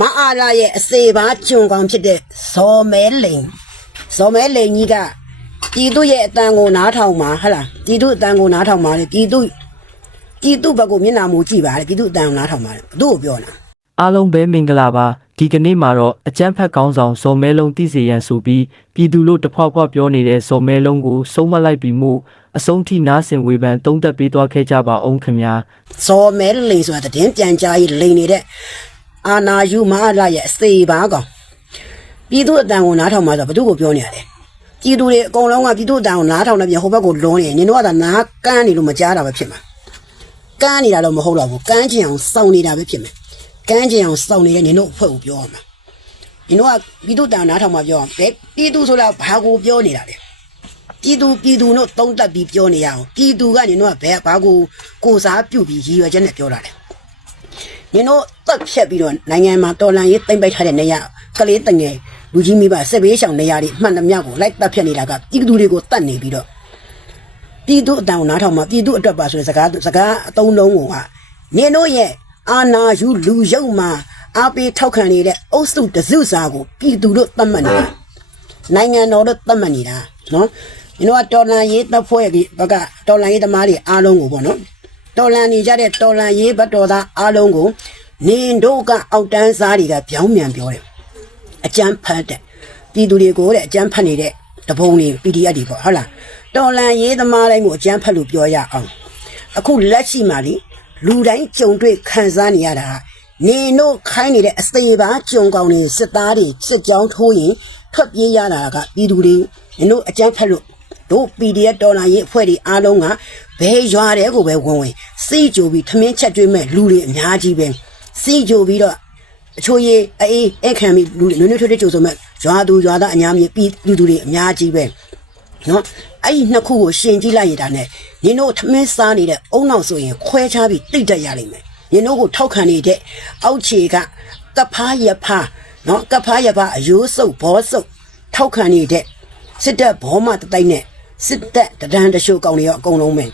မအားလာရဲ့အစေပါကျွန်ကောင်ဖြစ်တဲ့ဇော်မဲလိန်ဇော်မဲလိန်ကြီးကပြည်သူရဲ့အတန်ကိုနားထောင်ပါဟဟလားပြည်သူအတန်ကိုနားထောင်ပါလေပြည်သူပြည်သူဘက်ကမျက်နှာမူကြည့်ပါလေပြည်သူအတန်ကိုနားထောင်ပါလေဘသူ့ကိုပြောတာအားလုံးပဲမင်္ဂလာပါဒီကနေ့မှာတော့အကျန်းဖက်ကောင်းဆောင်ဇော်မဲလုံးတည်စီရန်ဆိုပြီးပြည်သူလို့တဖွာဖွာပြောနေတဲ့ဇော်မဲလုံးကိုဆုံးမလိုက်ပြီးမှုအဆုံးထိနားဆင်ဝေဖန်တုံးသက်ပေးသွားခဲ့ကြပါအောင်ခင်ဗျာဇော်မဲလိန်ဆိုတာတည်င်းပြန်ကြားကြီးလိန်နေတဲ့ အာနာယူမအားလာရဲ့အစေပါကောင်ပြည်သူအတန်ကိုနားထောင်ပါဆိုဘသူ့ကိုပြောနေရလဲပြည်သူတွေအကုန်လုံးကပြည်သူအတန်ကိုနားထောင်နေပြန်ဟိုဘက်ကိုလွန်နေနင်တို့ကသာနားကန်းနေလို့မကြားတာပဲဖြစ်မှာကန်းနေတာတော့မဟုတ်တော့ဘူးကန်းချင်အောင်စောင့်နေတာပဲဖြစ်မယ်ကန်းချင်အောင်စောင့်နေတဲ့နင်တို့အဖွဲ့ကိုပြောရမှာနင်တို့ကပြည်သူတန်နားထောင်မှာပြောအောင်ဘယ်ပြည်သူဆိုတာဘာကိုပြောနေတာလဲပြည်သူပြည်သူတို့တုံးတက်ပြီးပြောနေရအောင်ပြည်သူကနင်တို့ကဘယ်ဘာကိုကိုစားပြုတ်ပြီးရည်ရွယ်ချက်နဲ့ပြောတာလဲ နင်တို့တက်ဖြတ်ပြီးတော့နိုင်ငံမှာတော်လန်ရေးတိမ့်ပိုက်ထားတဲ့နေရကလေးတငယ်လူကြီးမိဘစစ်ဘေးရှောင်နေရတွေမှန်သမျှကိုလိုက်တက်ဖြတ်နေတာကပြည်သူတွေကိုတတ်နေပြီးတော့ပြည်သူအတန်ကိုနားထောင်မှာပြည်သူအတွက်ပါဆိုတဲ့စကားစကားအသုံးလုံးကိုကနင်တို့ရဲ့အာနာယူလူယုံမှာအားပေးထောက်ခံနေတဲ့အုပ်စုတစုစာကိုပြည်သူတို့သတ်မှတ်နေတာနိုင်ငံတော်တို့သတ်မှတ်နေတာနော်နင်တို့ကတော်လန်ရေးတပ်ဖွဲ့ပြီးဘကတော်လန်ရေးသမားတွေအားလုံးကိုပေါ့နော် တော်လန်နေကြတဲ့တော်လန်ရေးဘတ်တော်သားအားလုံးကိုနင်တို့ကအောက်တန်းစားတွေကပြောင်းမြန်ပြောတယ်အကျန်းဖတ်တဲ့ပြည်သူတွေကိုတဲ့အကျန်းဖတ်နေတဲ့တပုံတွေ PDF တွေပေါ့ဟုတ်လားတော်လန်ရေးသမားတိုင်းကိုအကျန်းဖတ်လို့ပြောရအောင်အခုလက်ရှိမှာလေလူတိုင်းကြုံတွေ့ခံစားနေရတာကနေတို့ခိုင်းနေတဲ့အစေပါကြုံကောင်းနေစစ်သားတွေစစ်ကြောင်းထိုးရင်ထွက်ပြေးရတာကပြည်သူတွေနေတို့အကျန်းဖတ်လို့တို့ PDF တော်လန်ရေးအဖွဲ့တွေအားလုံးက ဘယ်ရွာတဲ့ကိုပဲဝင်ဝင်စီကြိုပြီးထမင်းချက်ကျွေးမဲ့လူတွေအများကြီးပဲစီကြိုပြီးတော့အချို့ရေးအေးအဲ့ခံပြီးလူနွေးနွေးထွေးထွေးကြိုဆိုမဲ့ရွာသူရွာသားအများကြီးပြည်လူသူတွေအများကြီးပဲနော်အဲ့ဒီနှစ်ခုကိုရှင်ကြည့်လိုက်ရတာနဲ့နင်တို့ထမင်းစားနေတဲ့အုံနောက်ဆိုရင်ခွဲခြားပြီးတိတ်တက်ရလိမ့်မယ်နင်တို့ကိုထောက်ခံနေတဲ့အောက်ခြေကကဖားရဖားနော်ကဖားရဖားအယိုးစုပ်ဘောစုပ်ထောက်ခံနေတဲ့စစ်တပ်ဘောမတတိုက်နဲ့စစ်တပ်တဒန်းတရှိုးကောင်တွေရောအကုန်လုံးပဲ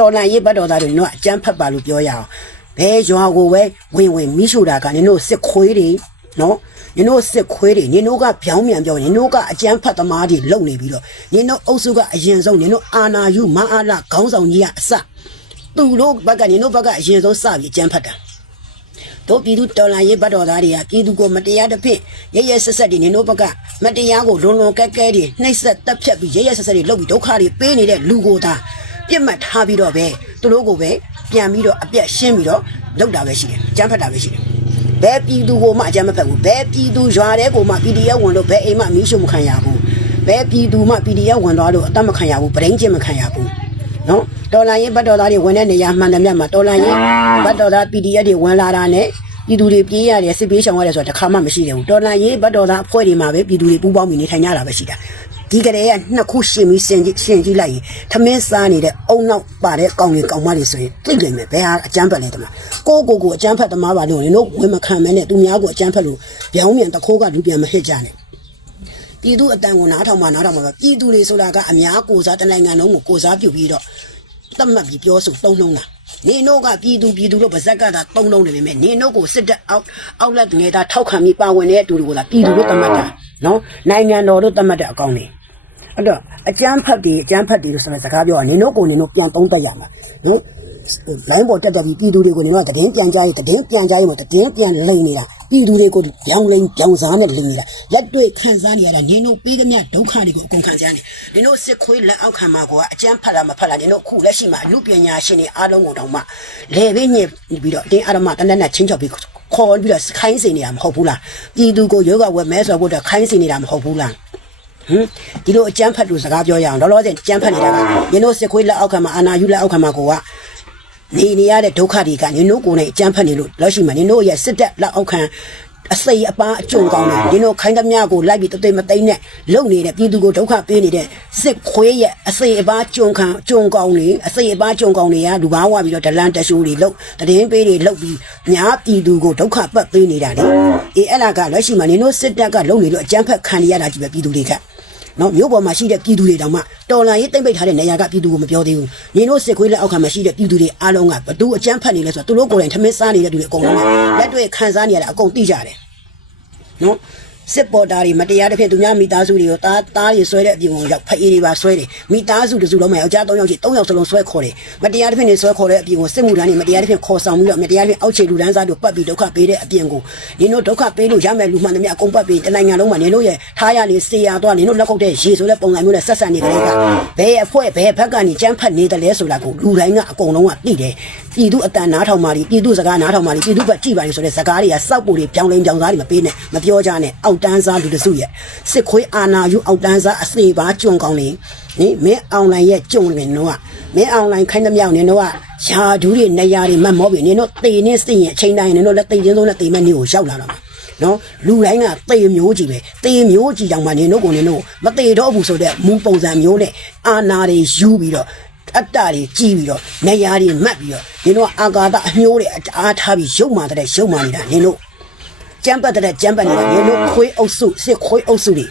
တော်လန်ရေးဘတ်တော်သားတွေနော်အကျန်းဖတ်ပါလို့ပြောရအောင်ဘဲရွာကိုပဲဝင်ဝင်မိရှူတာကနင်တို့စစ်ခွေးတွေနော်နင်တို့စစ်ခွေးတွေနင်တို့ကပြောင်းမြန်ပြောနင်တို့ကအကျန်းဖတ်သမားတွေလုံနေပြီးတော့နင်တို့အုပ်စုကအရင်ဆုံးနင်တို့အာနာယူမအားလာခေါင်းဆောင်ကြီးကအစသူတို့ဘက်ကနင်တို့ဘက်ကအရင်ဆုံးစပြီးအကျန်းဖတ်တာတို့ပြည်သူတော်လှန်ရေးဘတ်တော်သားတွေကပြည်သူကိုမတရားတစ်ဖြစ်ရရဆက်ဆက်တွေနေတို့ဘက်ကမတရားကိုလွန်လွန်ကဲကဲတွေနှိပ်စက်တက်ဖြတ်ပြီးရရဆက်ဆက်တွေလုပ်ပြီးဒုက္ခတွေပေးနေတဲ့လူကိုသာ ပြစ်မှတ်ထားပြီးတော့ပဲသူတို့ကိုပဲပြန်ပြီးတော့အပြတ်ရှင်းပြီးတော့လုပ်တာပဲရှိတယ်အကြမ်းဖက်တာပဲရှိတယ်ဘယ်ပြည်သူကိုမှအကြမ်းမဖက်ဘူးဘယ်ပြည်သူရွာတဲ့ကိုမှ PDF ဝင်လို့ဘယ်အိမ်မှမီးရှို့မခံရဘူးဘယ်ပြည်သူမှ PDF ဝင်သွားလို့အသက်မခံရဘူးပရင်းချင်းမခံရဘူးနော်ဒေါ်လာရေးဘတ်ဒေါ်သားတွေဝင်တဲ့နေရာမှန်တယ်မြတ်မှာဒေါ်လာရေးဘတ်ဒေါ်သား PDF တွေဝင်လာတာနဲ့ပြည်သူတွေပြေးရတယ်စစ်ပေးရှောင်ရတယ်ဆိုတာတစ်ခါမှမရှိခဲ့ဘူးဒေါ်လာရေးဘတ်ဒေါ်သားအဖွဲ့တွေမှာပဲပြည်သူတွေပူးပေါင်းပြီးနေထိုင်ကြတာပဲရှိတာ ဒီကလေးကနှစ်ခုရှင်ပြီးရှင်ကြည့်ရှင်ကြည့်လိုက်ရင်ထမင်းစားနေတဲ့အုံနောက်ပါတဲ့ကောင်းကြီးကောင်းမတွေဆိုရင်သိလိမ့်မယ်ဘယ်ဟာအကျမ်းဖက်လဲတမကိုကိုကိုအကျမ်းဖက်သမားပါလို့နင်တို့ဝင်မခံမဲနဲ့သူများကိုအကျမ်းဖက်လို့ပြောင်းမြန်တခိုးကလူပြန်မဟစ်ကြနဲ့ပြည်သူအတန်ကိုနားထောင်မှနားထောင်မှပဲပြည်သူတွေဆိုတာကအများကိုစားတနိုင်ငံလုံးကိုကိုစားပြုပြီးတော့တတ်မှတ်ပြီးပြောဆိုသုံးလုံးတာနေတို့ကပြည်သူပြည်သူတို့ဗဇက်ကသာသုံးလုံးနေပေမဲ့နေတို့ကိုစစ်တပ်အောက်အောက်လက်ငယ်သားထောက်ခံပြီးပါဝင်တဲ့အတူတူကိုသာပြည်သူတို့တတ်မှတ်တာနော်နိုင်ငံတော်တို့တတ်မှတ်တဲ့အကောင့်တွေ အဲ့တော့အကျန်းဖတ်တွေအကျန်းဖတ်တွေလို့ဆိုတဲ့စကားပြောတာနေတို့ကိုနေတို့ပြန်သုံးတတ်ရမှာနော်လိုင်းပေါ်တက်တက်ပြီးပြည်သူတွေကိုနေတော့တည်င်းပြန်ကြားရေးတည်င်းပြန်ကြားရေးမှာတည်င်းပြန်လိန်နေတာပြည်သူတွေကိုပြောင်းလိန်ပြောင်းစားနဲ့လိန်နေတာလက်တွေ့ခံစားနေရတာနင်တို့ပေးသမျှဒုက္ခတွေကိုအကုန်ခံစားနေနင်တို့စစ်ခွေးလက်အောက်ခံမှာကအကျန်းဖတ်လာမဖတ်လာနင်တို့အခုလက်ရှိမှာအမှုပညာရှင်တွေအားလုံးကိုတောင်မှလေဘေးညစ်ပြီးတော့အတင်းအရမတနက်နဲ့ချင်းချောက်ပြီးခေါ်ပြီးတော့ခိုင်းစင်နေတာမဟုတ်ဘူးလားပြည်သူကိုယောဂဝက်မဲဆိုတော့ခိုင်းစင်နေတာမဟုတ်ဘူးလား ဟမ်ဒီလိုအကျန်းဖတ်လို့စကားပြောရအောင်လောလောဆယ်အကျန်းဖတ်နေတာကညတို့စစ်ခွေးလက်အောက်ခံမှာအာနာယူလက်အောက်ခံမှာကိုကနေနေရတဲ့ဒုက္ခတွေကညတို့ကိုယ်နဲ့အကျန်းဖတ်နေလို့လက်ရှိမှာညတို့ရဲ့စစ်တပ်လက်အောက်ခံ အစိပ်အပားအကျုံကောင်းတယ်ညတို့ခိုင်းသမျှကိုလိုက်ပြီးတသိမ့်မသိမ့်နဲ့လုံနေတဲ့ပြည်သူကိုဒုက္ခပေးနေတဲ့စစ်ခွေးရဲ့အစိပ်အပားကျုံခံကျုံကောင်းနေအစိပ်အပားကျုံကောင်းတွေကလူဘာဝပြီးတော့ဒလန်တရှိုးတွေလုံတည်င်းပေးတွေလုံပြီးညာပြည်သူကိုဒုက္ခပတ်ပေးနေတာလေအေးအဲ့လာကလက်ရှိမှာညတို့စစ်တပ်ကလုံနေလို့အကျန်းဖတ်ခံရတာကြီးပဲပြည်သူတွေက နော်မြို့ပေါ်မှာရှိတဲ့ပြည်သူတွေတောင်မှတော်လန်ရေးတိမ့်ပိတ်ထားတဲ့နေရာကပြည်သူကိုမပြောသေးဘူးညီတို့စစ်ခွေးလက်အောက်ခံမှာရှိတဲ့ပြည်သူတွေအားလုံးကဘသူအကြမ်းဖက်နေလဲဆိုတော့သူတို့ကိုယ်တိုင်ထမင်းစားနေတဲ့သူတွေအကုန်လုံးကလက်တွေ့ခံစားနေရတာအကုန်သိကြတယ်နော် စစ်ပေါ်တာတွေမတရားတဲ့ဖြင့်သူများမိသားစုတွေကိုတားတားတွေဆွဲတဲ့အပြင်ကိုရောက်ဖအေးတွေပါဆွဲတယ်မိသားစုတစုလုံးမှာယောက်ျား၃ယောက်ရှိ၃ယောက်စလုံးဆွဲခေါ်တယ်မတရားတဲ့ဖြင့်နေဆွဲခေါ်တဲ့အပြင်ကိုစစ်မှုထမ်းတွေမတရားတဲ့ဖြင့်ခေါ်ဆောင်ပြီးတော့မတရားတဲ့ဖြင့်အောက်ခြေလူဒန်းစားတို့ပတ်ပြီးဒုက္ခပေးတဲ့အပြင်ကိုနင်တို့ဒုက္ခပေးလို့ရမယ်လူမှန်သမျှအကုန်ပတ်ပြီးတနိုင်ငံလုံးမှာနင်တို့ရဲ့ထားရနေစေရသွားနင်တို့လက်ခုပ်တဲ့ရေဆိုတဲ့ပုံစံမျိုးနဲ့ဆက်ဆံနေကြတဲ့ကဘယ်အဖွဲ့ဘယ်ဘက်ကနေကြမ်းဖက်နေတယ်လဲဆိုတာကိုလူတိုင်းကအကုန်လုံးကသိတယ်ပြည်သူအတန်နားထောင်ပါလိပြည်သူစကားနားထောင်ပါလိပြည်သူဘက်ကြည့်ပါလိဆိုတဲ့စကားတွေကစောက်ပူတွေပြောင်းလဲပြောင်းစားတွေမပေးနဲ့မပြောကြနဲ့အောက်တန်းစားလူတစုရဲ့စစ်ခွေးအာနာယူအောက်တန်းစားအစေပါကြုံကောင်းနေနိမင်းအွန်လိုင်းရဲ့ကြုံနေတော့မင်းအွန်လိုင်းခိုင်းသမျှနေတော့ယာဒူးတွေနေရာတွေမတ်မောပြီနေတော့တေနေစိရင်အချိန်တိုင်းနေတော့လက်တေချင်းဆုံးနဲ့တေမဲ့နေကိုရောက်လာတော့မှာနော်လူတိုင်းကတေမျိုးကြီးပဲတေမျိုးကြီးတောင်မှနေတို့ကိုနေတို့မတေတော့ဘူးဆိုတဲ့မူပုံစံမျိုးနဲ့အာနာတွေယူပြီးတော့ အတ္တတွေကြီးပြီးတော့နေရာတွေမှတ်ပြီးတော့နေတော့အာကာသအမျိုးတွေအားထားပြီးရုပ်မာတဲ့ရုပ်မာနေတာနေတို့ကျမ်းပတ်တဲ့ကျမ်းပတ်နေတာနေတို့ခွေးအုပ်စုစစ်ခွေးအုပ်စုတွေ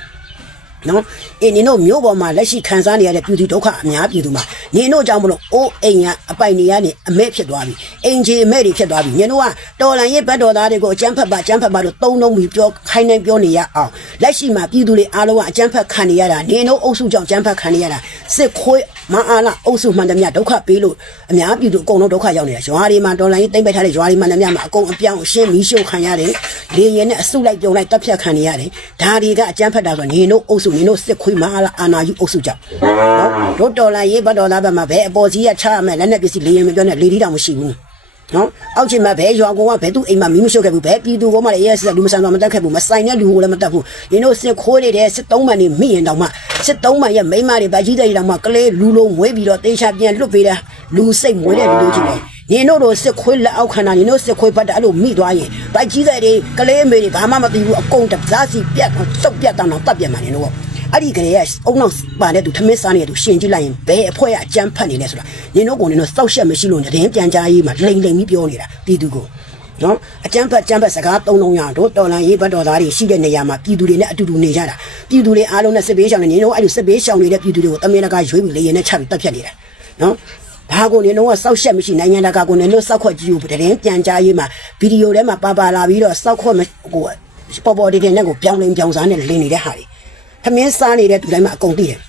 နော်အင်းနင်တို့မျိုးပေါ်မှာလက်ရှိခံစားနေရတဲ့ပြည်သူဒုက္ခအများပြည်သူမှာနင်တို့ကြောင့်မလို့အိုးအိမ်ကအပိုင်နေရနေအမဲဖြစ်သွားပြီအင်ဂျီအမဲတွေဖြစ်သွားပြီနင်တို့ကတော်လန်ရဲ့ဘတ်တော်သားတွေကိုအကျန်းဖက်ပါအကျန်းဖက်ပါလို့သုံးလုံးပြီးပြောခိုင်းနေပြောနေရအောင်လက်ရှိမှာပြည်သူတွေအားလုံးကအကျန်းဖက်ခံနေရတာနင်တို့အုပ်စုကြောင့်အကျန်းဖက်ခံနေရတာစစ်ခွေးမအားလားအုပ်စုမှန်သမျှဒုက္ခပေးလို့အများပြည်သူအကုန်လုံးဒုက္ခရောက်နေတာရွာတွေမှာတော်လန်ရေးတိမ့်ပိတ်ထားတဲ့ရွာတွေမှန်သမျှမှာအကုန်အပြောင်းအရှင်းမီးရှို့ခံရတယ်လေရင်နဲ့အစုလိုက်ပြုံလိုက်တပ်ဖြတ်ခံနေရတယ်ဒါတွေကအကျန်းဖက်တာဆိုရင်နင်တို့အုပ်စုနင်တို့စစ်ခွေးမအားလားအာနာယူအုပ်စုကြောင့်နော်တို့တော်လန်ရေးဘတ်တော်သားဘက်မှာဘယ်အပေါ်ကြီးကချရမယ်လက်နဲ့ပစ္စည်းလေရင်မပြောနဲ့လေဒီတောင်မရှိဘူးနော်အောက်ချင်မှာဘယ်ရွာကောင်ကဘယ်သူအိမ်မှာမီးမရှို့ခဲ့ဘူးဘယ်ပြည်သူကမှလည်းရဲစစ်လူမဆန်တော့မတက်ခဲ့ဘူးမဆိုင်တဲ့လူကိုလည်းမတက်ဘူးနင်တို့စစ်ခိုးနေတဲ့စစ်သုံးမှန်နေမိရင်တောင်မှစစ်သုံးမှန်ရဲ့မိန်းမတွေဗကြီးတဲ့တောင်မှကလေးလူလုံးမွေးပြီးတော့တေချာပြန်လွတ်ပေးတဲ့လူစိတ်မွေးတဲ့လူတို့ကြီးတယ် နင်တို့တို့စစ်ခွေးလက်အောက်ခံတာနင်တို့စစ်ခွေးဘတ်တာအဲ့လိုမိသွားရင်ဗကြီးတဲ့တွေကလေးအမေတွေဘာမှမသိဘူးအကုန်တစားစီပြတ်တော့စုပ်ပြတ်တော့တတ်ပြတ်မှနင်တို့အဲ့ဒီကလေးကအုံနောက်ပါတဲ့သူထမင်းစားနေတဲ့သူရှင်ကြည့်လိုက်ရင်ဘယ်အဖွဲ့ကအကြမ်းဖက်နေလဲဆိုတာနင်တို့ကနင်တို့စောက်ရှက်မရှိလို့တရင်ပြန်ကြားရေးမှာလိမ်လိမ်ပြီးပြောနေတာပြည်သူကိုနော်အကြမ်းဖက်ကြမ်းဖက်စကားသုံးလုံးရတို့တော်လန်ရေးဘတ်တော်သားတွေရှိတဲ့နေရာမှာပြည်သူတွေနဲ့အတူတူနေကြတာပြည်သူတွေအားလုံးနဲ့စစ်ဘေးရှောင်နေနင်တို့အဲ့ဒီစစ်ဘေးရှောင်နေတဲ့ပြည်သူတွေကိုတမင်တကာရွေးပြီးလေရင်နဲ့ချပြီးတပ်ဖြတ်နေတာနော် ဘာကိုနေတော့စောက်ရှက်မရှိနိုင်ငံတကာကိုနေလို့စောက်ခွက်ကြီးကိုတရင်ပြန်ကြားရေးမှာဗီဒီယိုထဲမှာပါပါလာပြီးတော့စောက်ခွက်ကိုပေါ်ပေါ်ဒီတင်နဲ့ကိုပြောင်းလဲပြောင်းစားနဲ့လင်းနေတဲ့ဟာတွေထမင်းစားနေတဲ့သူတိုင်းမှာအကုန်သိတယ်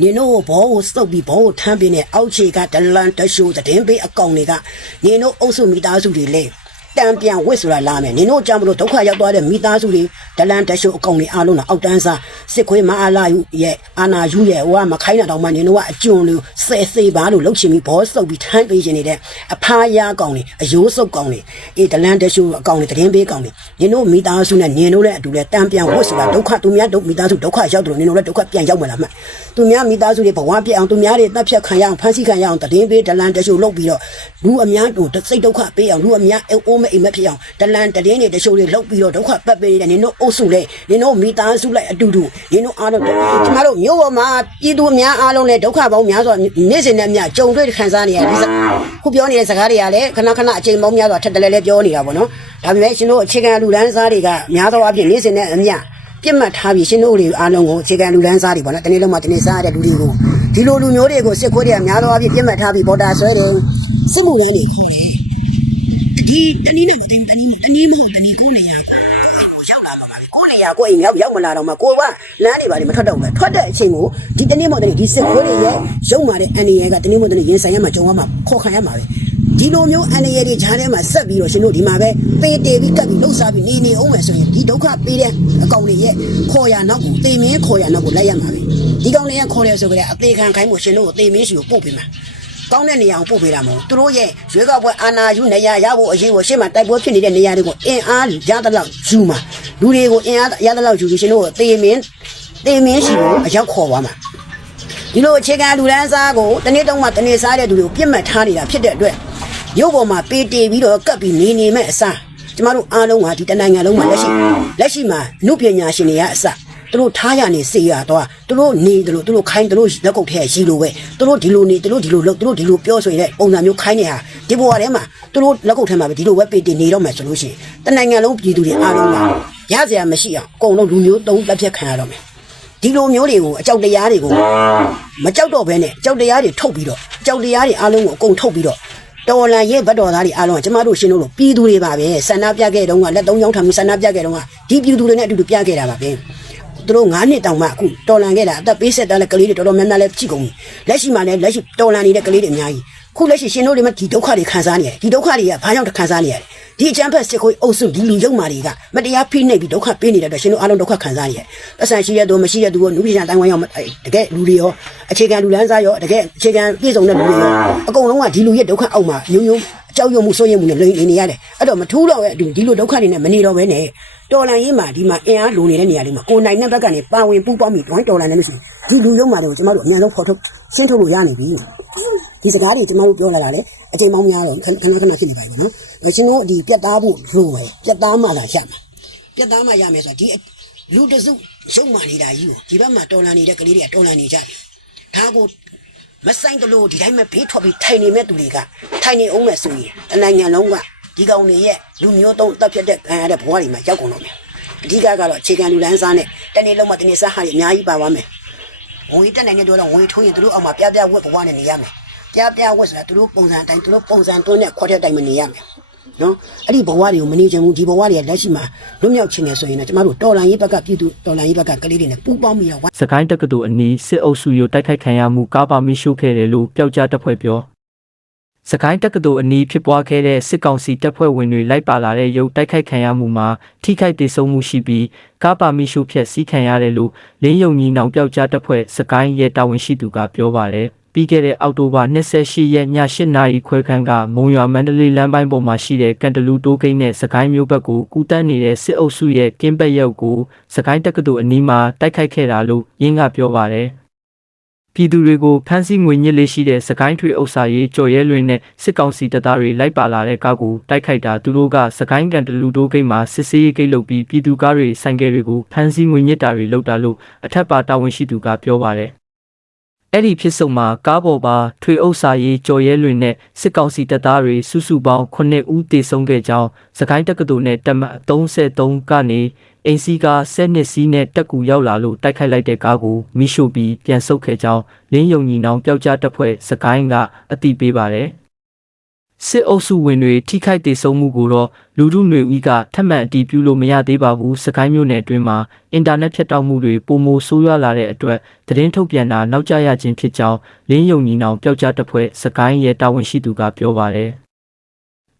နင်တို့ဘောကိုစုပ်ပြီးဘောကိုထမ်းပြီးနဲ့အောက်ခြေကဒလန်တရှိုးသတင်းပေးအကောင်တွေကနင်တို့အုပ်စုမိသားစုတွေလဲ တံပြန်ဝစ်ဆိုတာလာမယ်နင်တို့ကြောင့်မလို့ဒုက္ခရောက်သွားတဲ့မိသားစုတွေဒလန်တရှိုးအကောင်တွေအားလုံးကအောက်တန်းစားစစ်ခွေးမအားလာယူရဲ့အာနာယူရဲ့ဟိုကမခိုင်းတာတော့မှနင်တို့ကအကျွန်းလူဆဲစေပါလို့လှုပ်ချင်ပြီးဘောစုပ်ပြီးထမ်းပေးရှင်နေတဲ့အဖားရကောင်တွေအယိုးစုပ်ကောင်တွေအေးဒလန်တရှိုးအကောင်တွေသတင်းပေးကောင်တွေနင်တို့မိသားစုနဲ့နင်တို့လည်းအတူလဲတံပြန်ဝစ်ဆိုတာဒုက္ခသူများဒုက္ခမိသားစုဒုက္ခရောက်တယ်လို့နင်တို့လည်းဒုက္ခပြန်ရောက်မှာလားမှတ်သူများမိသားစုတွေဘဝပြည့်အောင်သူများတွေတပ်ဖြတ်ခံရအောင်ဖမ်းဆီးခံရအောင်တည်င်းပေးဒလန်တရှိုးလုပ်ပြီးတော့လူအများတို့စိတ်ဒုက္ခပေးအောင်လူအများအိုးမအိမ်မဖြစ်အောင်ဒလန်တည်င်းတွေတရှိုးတွေလုပ်ပြီးတော့ဒုက္ခပတ်ပေးနေတဲ့နင်တို့အုပ်စုလဲနင်တို့မိသားစုလိုက်အတူတူနင်တို့အားလုံးကျမတို့မျိုးပေါ်မှာပြည်သူအများအားလုံးလဲဒုက္ခပေါင်းများစွာနေ့စဉ်နဲ့မြကြုံတွေ့ခံစားနေရဒီခုပြောနေတဲ့စကားတွေကလည်းခဏခဏအချိန်ပေါင်းများစွာထက်တလဲလဲပြောနေတာပေါ့နော်ဒါပေမဲ့ရှင်တို့အခြေခံလူဒန်းစားတွေကများသောအားဖြင့်နေ့စဉ်နဲ့အမြပြစ်မှတ်ထားပြီးရှင်တို့တွေအားလုံးကိုအခြေခံလူဒန်းစားတွေပေါ့နော်တနေ့လုံးမှာတနေ့စားရတဲ့လူတွေကိုဒီလိုလူမျိုးတွေကိုစစ်ခွေးတွေကများသောအားဖြင့်ပြစ်မှတ်ထားပြီးပေါ်တာဆွဲတယ်စစ်မှုလန်းတွေ ဒီတနည်းနဲ့မသိဘူးတနည်းတနည်းမဟုတ်တနည်းကိုနေရရောက်လာမှာပါကိုနေရကိုအိမ်ရောက်ရောက်မလာတော့မှကိုကလမ်းတွေပါလေမထွက်တော့ဘူးထွက်တဲ့အချိန်ကိုဒီတနည်းမဟုတ်တနည်းဒီစစ်ခွေးတွေရဲ့ရုံမာတဲ့အန်ဒီရဲကတနည်းမဟုတ်တနည်းရင်ဆိုင်ရမှာကြုံရမှာခေါ်ခံရမှာပဲဒီလိုမျိုးအန်ဒီရဲတွေဂျားထဲမှာဆက်ပြီးတော့ရှင်တို့ဒီမှာပဲပေးတေပြီးကပ်ပြီးလှုပ်ရှားပြီးနေနေအောင်မယ်ဆိုရင်ဒီဒုက္ခပေးတဲ့အကောင်တွေရဲ့ခေါ်ရနောက်ကိုတေမင်းခေါ်ရနောက်ကိုလိုက်ရမှာပဲဒီကောင်တွေရဲ့ခေါ်ရဆိုကြတဲ့အသေးခံခိုင်းမှုရှင်တို့ကိုတေမင်းရှိကိုပို့ပေးမှာ ကောင်းတဲ့နေရာကိုပို့ပေးတာမဟုတ်သူတို့ရဲ့ရွေးကောက်ပွဲအာဏာယူနေရရဖို့အရေးကိုရှေ့မှာတိုက်ပွဲဖြစ်နေတဲ့နေရာတွေကိုအင်အားရသလောက်ယူမှာလူတွေကိုအင်အားရသလောက်ယူရှင်တို့တေမင်းတေမင်းရှိကိုအရောက်ခေါ်သွားမှာဒီလိုအခြေခံလူဒန်းစားကိုတနေ့တုံးမှတနေ့စားတဲ့သူတွေကိုပြစ်မှတ်ထားနေတာဖြစ်တဲ့အတွက်ရုပ်ပေါ်မှာပေးတေပြီးတော့ကပ်ပြီးနေနေမဲ့အစားကျမတို့အားလုံးကဒီတနိုင်ငံလုံးမှာလက်ရှိလက်ရှိမှာနုပညာရှင်တွေကအစ သူတို့ထားရနေစေရတော့သူတို့နေတယ်လို့သူတို့ခိုင်းတယ်လို့လက်ကုပ်ထဲရှိလို့ပဲသူတို့ဒီလိုနေသူတို့ဒီလိုလုပ်သူတို့ဒီလိုပြောဆိုရင်လည်းပုံစံမျိုးခိုင်းနေတာဒီဘဝထဲမှာသူတို့လက်ကုပ်ထဲမှာပဲဒီလိုပဲပေးတင်နေတော့မယ်ဆိုလို့ရှိရင်တနိုင်ငံလုံးပြည်သူတွေအားလုံးကရစရာမရှိအောင်အကုန်လုံးလူမျိုးတုံးတက်ဖြတ်ခံရတော့မယ်ဒီလိုမျိုးတွေကိုအကြောက်တရားတွေကိုမကြောက်တော့ဘဲနဲ့အကြောက်တရားတွေထုတ်ပြီးတော့အကြောက်တရားတွေအားလုံးကိုအကုန်ထုတ်ပြီးတော့တော်လန်ရဲ့ဘတ်တော်သားတွေအားလုံးကကျမတို့ရှင်းလို့လို့ပြည်သူတွေပါပဲဆန္ဒပြခဲ့တုန်းကလက်သုံးချောင်းထမ်းပြီးဆန္ဒပြခဲ့တုန်းကဒီပြည်သူတွေနဲ့အတူတူပြခဲ့တာပါပဲ သူတို့9နှစ်တောင်မှအခုတော်လန်ခဲ့တာအသက်ပေးဆက်တဲ့ကလေးတွေတော်တော်များများလဲကြည့်ကုန်ပြီလက်ရှိမှာလည်းလက်ရှိတော်လန်နေတဲ့ကလေးတွေအများကြီးခုလက်ရှိရှင်တို့တွေမှာဒီဒုက္ခတွေခံစားနေရတယ်ဒီဒုက္ခတွေကဘာကြောင့်ခံစားနေရလဲဒီအချမ်းဖက်စစ်ခွေးအုပ်စုဒီလူယုံမာတွေကမတရားဖိနှိပ်ပြီးဒုက္ခပေးနေတဲ့အတွက်ရှင်တို့အားလုံးဒုက္ခခံစားနေရတယ်ပတ်စံရှိရသူမရှိရသူကိုနုပညာတိုင်းဝိုင်းရောက်တကယ်လူတွေရောအခြေခံလူလန်းစားရောတကယ်အခြေခံပြည့်စုံတဲ့လူတွေရောအကုန်လုံးကဒီလူရဲ့ဒုက္ခအောက်မှာရိုးရိုး အကြောက်ရွံ့မှုစိုးရိမ်မှုနဲ့လိန်နေရတယ်အဲ့တော့မထူးတော့ရဲ့အတူဒီလိုဒုက္ခတွေနဲ့မနေတော့ဘဲနဲ့တော်လန်ရေးမှာဒီမှာအင်အားလိုနေတဲ့နေရာလေးမှာကိုနိုင်တဲ့ဘက်ကနေပါဝင်ပူးပေါင်းပြီးတွိုင်းတော်လန်နေလို့ရှိရင်ဒီလူယုံမာတွေကိုကျမတို့အများဆုံးဖော်ထုတ်ရှင်းထုတ်လို့ရနေပြီဒီစကားတွေကျမတို့ပြောလာတာလေအချိန်မောင်းများတော့ခဏခဏခဏဖြစ်နေပါပြီပေါ့နော်ရှင်တို့ဒီပြတ်သားဖို့လိုပဲပြတ်သားမှလာရမှာပြတ်သားမှရမယ်ဆိုတော့ဒီလူတစုရုံမာနေတာကြီးကိုဒီဘက်မှာတော်လန်နေတဲ့ကလေးတွေကတော်လန်နေကြတယ်ဒါကို မဆိုင်တလို့ဒီတိုင်းပဲဘေးထွက်ပြီးထိုင်နေမဲ့သူတွေကထိုင်နေအောင်မဲ့ဆိုရင်တနိုင်ငံလုံးကဒီကောင်တွေရဲ့လူမျိုးတုံးတပ်ပြတ်တဲ့ခံရတဲ့ဘဝတွေမှာရောက်ကုန်တော့မယ်အဓိကကတော့အခြေခံလူလန်းစားနဲ့တနေ့လုံးမှတနေ့စားဟာတွေအများကြီးပါသွားမယ်ငွေတက်နိုင်တဲ့တို့တော့ငွေထိုးရင်တို့အောက်မှာပြပြဝက်ဘဝနဲ့နေရမယ်ပြပြဝက်ဆိုတာတို့ပုံစံအတိုင်းတို့ပုံစံတွန်းနဲ့ခွက်တဲ့အတိုင်းမနေရမယ် နော်အဲ့ဒီဘဝတွေကိုမနေချင်ဘူးဒီဘဝတွေကလက်ရှိမှာလွတ်မြောက်ချင်တယ်ဆိုရင်လည်းကျမတို့တော်လန်ရေးဘက်ကပြည်သူတော်လန်ရေးဘက်ကကလေးတွေနဲ့ပူးပေါင်းပြီးတော့စကိုင်းတက္ကသိုလ်အနီးစစ်အုပ်စုရုတိုက်ခိုက်ခံရမှုကားပါမီရှုခဲ့တယ်လို့ပျောက်ကြားတပ်ဖွဲ့ပြောစကိုင်းတက္ကသိုလ်အနီးဖြစ်ပွားခဲ့တဲ့စစ်ကောင်စီတပ်ဖွဲ့ဝင်တွေလိုက်ပါလာတဲ့ရုပ်တိုက်ခိုက်ခံရမှုမှာထိခိုက်ဒေဆုံးမှုရှိပြီးကားပါမီရှုဖြက်စီးခံရတယ်လို့လင်းယုံညီနောင်ပျောက်ကြားတပ်ဖွဲ့စကိုင်းရဲတာဝန်ရှိသူကပြောပါတယ် ပြီးခဲ့တဲ့အောက်တိုဘာ28ရက်ည8နာရီခွဲခန့်ကမုံရွာမန္တလေးလမ်းပိုင်းပေါ်မှာရှိတဲ့ကန်တလူတိုးကိန်းနဲ့စကိုင်းမြို့ဘက်ကိုကူးတန်းနေတဲ့စစ်အုပ်စုရဲ့ကင်းပက်ရုပ်ကိုစကိုင်းတက္ကသိုလ်အနီးမှာတိုက်ခိုက်ခဲ့တာလို့ရင်းကပြောပါတယ်။ပြည်သူတွေကိုဖမ်းဆီးငွေညစ်လေးရှိတဲ့စကိုင်းထွေဥစ္စာရေးကြော်ရဲလွင်နဲ့စစ်ကောင်စီတပ်သားတွေလိုက်ပါလာတဲ့ကားကိုတိုက်ခိုက်တာသူတို့ကစကိုင်းကန်တလူတိုးကိန်းမှာစစ်ဆေးရေးဂိတ်လုပ်ပြီးပြည်သူကားတွေဆိုင်ကယ်တွေကိုဖမ်းဆီးငွေညစ်တာတွေလုပ်တာလို့အထက်ပါတာဝန်ရှိသူကပြောပါတယ်။ အဲ့ဒီဖြစ်ဆုံးမှာကားပေါ်ပါထွေအုပ်စာရေးကြော်ရဲလွင်နဲ့စစ်ကောင်စီတပ်သားတွေစုစုပေါင်း9ဦးတေဆုံးခဲ့ကြောင်းစကိုင်းတက္ကသိုလ်နဲ့တပ်မ33ကနေအင်းစီက10နှစ်စီးနဲ့တက်ကူရောက်လာလို့တိုက်ခိုက်လိုက်တဲ့ကားကိုမိရှို့ပြီးပြန်ဆုတ်ခဲ့ကြောင်းလင်းယုံညီနောင်ပျောက်ကြားတပ်ဖွဲ့စကိုင်းကအတိပေးပါတယ် စစ်အုပ်စုဝင်တွေထိခိုက်ဒေဆုံးမှုကိုတော့လူထုຫນွေဦးကထပ်မံအတည်ပြုလို့မရသေးပါဘူးစကိုင်းမြို့နယ်အတွင်းမှာအင်တာနက်ဖြတ်တောက်မှုတွေပုံမိုဆိုးရွားလာတဲ့အတွက်သတင်းထုတ်ပြန်တာနောက်ကျရခြင်းဖြစ်ကြောင်းလင်းယုံညီနောင်ပျောက်ကြားတပ်ဖွဲ့စကိုင်းရဲတာဝန်ရှိသူကပြောပါတယ်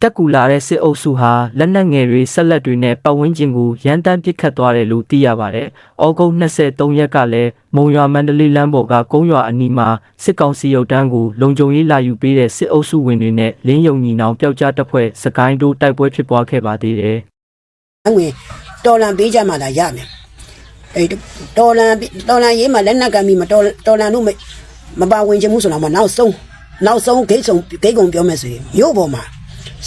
တက်ကူလာတဲ့စစ်အုပ်စုဟာလက်နက်ငယ်တွေဆက်လက်တွေနဲ့ပတ်ဝန်းကျင်ကိုရန်တမ်းပစ်ခတ်သွားတယ်လို့သိရပါတယ်။ဩဂုတ်23ရက်ကလည်းမုံရွာမန္တလေးလမ်းပေါ်ကကုန်းရွာအနီးမှာစစ်ကောင်စီရုပ်တန်းကိုလုံခြုံရေးလာယူပေးတဲ့စစ်အုပ်စုဝင်တွေနဲ့လင်းယုံညီနောင်ပျောက်ကြားတပ်ဖွဲ့စကိုင်းတို့တိုက်ပွဲဖြစ်ပွားခဲ့ပါသေးတယ်။အငွေတော်လန်ပေးကြမှာလာရမယ်အဲတော်လန်တော်လန်ရေးမှာလက်နက်ကမ်းပြီးမတော်တော်လန်တို့မပါဝင်ချင်မှုဆိုတော့မနောက်ဆုံးနောက်ဆုံးဂိတ်ဆုံးဂိတ်ကုံပြောမယ်ဆိုရင်မြို့ပေါ်မှာ